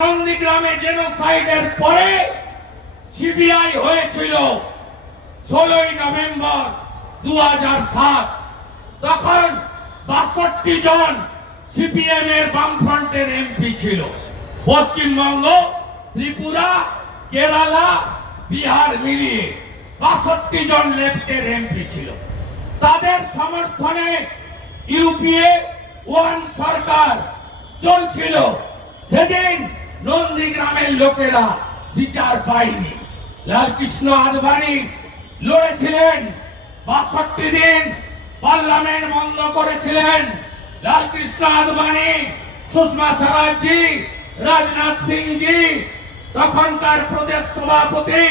নন্দীগ্রামে জেনোসাইডের পরে সিবিআই হয়েছিল ষোলোই নভেম্বর দু সাত। তখন বাষট্টি জন সিপিএম এর বামফ্রন্টের এমপি ছিল। পশ্চিমবঙ্গ, ত্রিপুরা, কেরালা, বিহার মিলিয়ে বাষট্টি জন লেফটের এমপি ছিল। তাদের সমর্থনে ইউপিএ ওয়ান সরকার চলছিল। সেদিন নন্দীগ্রামের লোকেরা বিচার পায়নি। লালকৃষ্ণ আদবানি লড়েছিলেন, বাষট্টি দিন পার্লামেন্ট বন্ধ করেছিলেন। লালকৃষ্ণ আদবানি, সুষমা স্বরাজজি, রাজনাথ সিং জি তখনকার প্রদেশ সভাপতি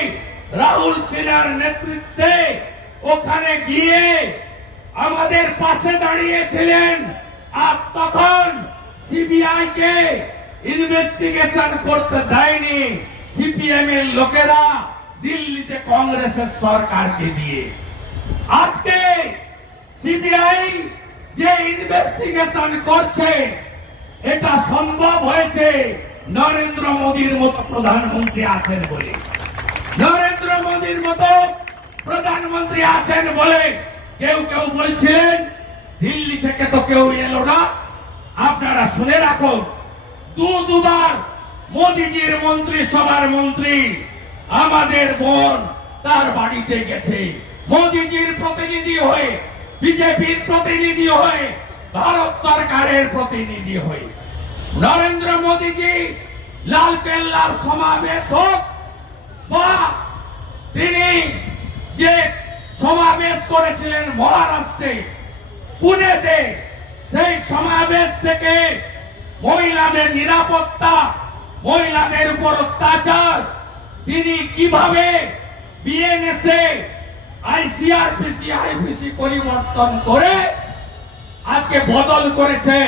রাহুল সিনহার নেতৃত্বে ওখানে গিয়ে আমাদের পাশে দাঁড়িয়েছিলেন। আর তখন সিবিআই কে ইনভেস্টিগেশন করতে দেয়নি সিপিএম এর লোকেরা দিল্লিতে কংগ্রেসের সরকারকে দিয়ে। আজকে সিবিআই যে ইনভেস্টিগেশন করছে, এটা সম্ভব হয়েছে নরেন্দ্র মোদীর মতো প্রধানমন্ত্রী আছেন বলে। নরেন্দ্র মোদীর মতো প্রধানমন্ত্রী আছেন বলে কেউ কেউ বলছিলেন, দিল্লি থেকে তো কেউ এলো না। আপনারা শুনে রাখুন দু দুবার মোদিজির মন্ত্রী, সভার মন্ত্রী আমাদের বোন তার বাড়িতে গেছে। মোদিজির প্রতিনিধি হয়ে, বিজেপির প্রতিনিধি হয়ে, ভারত সরকারের প্রতিনিধি হয়ে। নরেন্দ্র মোদীজি লাল কেল্লার সমাবেশ হোক বা তিনি যে সমাবেশ করেছিলেন মহারাষ্ট্রে, পুনেতে, সেই সমাবেশ থেকে মহিলাদের নিরাপত্তা, মহিলাদের উপর অত্যাচার। তিনি কীভাবে পরিবর্তন করে আজকে বদল করেছেন,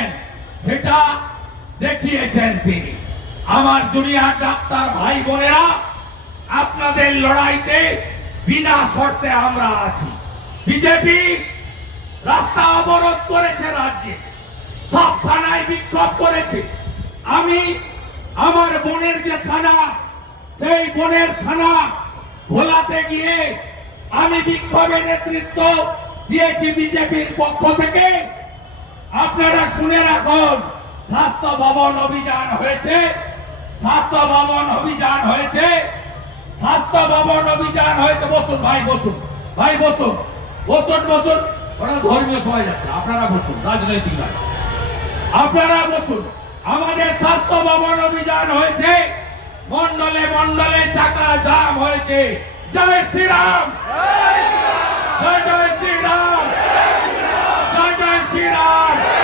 সেটা দেখিয়েছেন তিনি। আমার জুনিয়র ডাক্তার ভাই বোনেরা, আপনাদের লড়াইতে বিনা শর্তে আমরা আছি। বিজেপি রাস্তা অবরোধ করেছে রাজ্যে। সব থানায় বিক্ষোভ করেছি। আমি আমার বোনের যে থানা, সেই বোনের থানা ভোলাতে গিয়ে আমি বিক্ষোভে নেতৃত্ব দিয়েছি বিজেপির পক্ষ থেকে। আপনারা শুনে রাখুন, স্বাস্থ্য ভবন অভিযান হয়েছে। স্বাস্থ্য ভবন অভিযান হয়েছে। স্বাস্থ্য ভবন অভিযান হয়েছে। বসুন, ভাই বসুন ভাই, বসুন বসুন বসুন। ওটা ধর্মীয় শোভাযাত্রা, আপনারা বসুন, রাজনৈতিক নয় আপনারা বসুন। আমাদের স্বাস্থ্য ভবন অভিযান হয়েছে। মন্ডলে মন্ডলে চাকা জাম হয়েছে। জয় শ্রীরাম। জয় জয় শ্রীরাম। জয় জয় শ্রীরাম।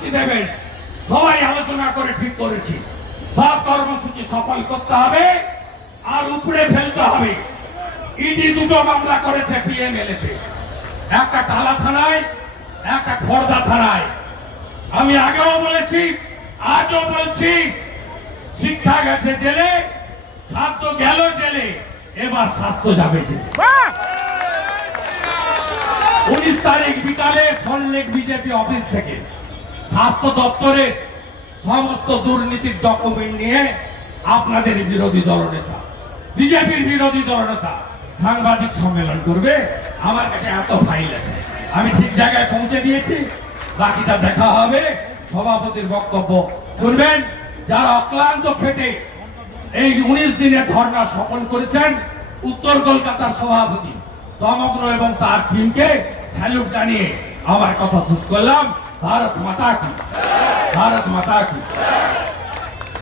কর্মসূচি দেবেন সবাই আলোচনা করে ঠিক করেছি। সব কর্মসূচি সফল করতে হবে আর উপরে ফেলতে হবে। ইডি দুটো মামলা করেছে পিএমএলএ তে একটা টালা থানায় একটা খড়দা থানায়। আমি আগেও বলেছি আজও বলছি শিক্ষা গেছে জেলে খাদ্য গেল জেলে এবার স্বাস্থ্য যাবে জেলে। উনিশ তারিখ বিকালে সল্লেক বিজেপি অফিস থেকে স্বাস্থ্য দপ্তরে সমস্ত দুর্নীতির ডকুমেন্ট নিয়ে আপনাদের বিরোধী দলনেতা, বিজেপির বিরোধী দলনেতা সাংবাদিক সম্মেলন করবে। আমার কাছে এত ফাইল আছে। আমি ঠিক জায়গায় পৌঁছে দিয়েছি। বাকিটা দেখা হবে। সভাপতির বক্তব্য শুনবেন। যারা অক্লান্ত খেটে এই উনিশ দিনের ধর্ণা সফল করেছেন, উত্তর কলকাতার সভাপতি দমগ্ন এবং তার টিমকে স্যালুট জানিয়ে আমার কথা শেষ করলাম। ভারত মাতা কি ভারত মাতা কি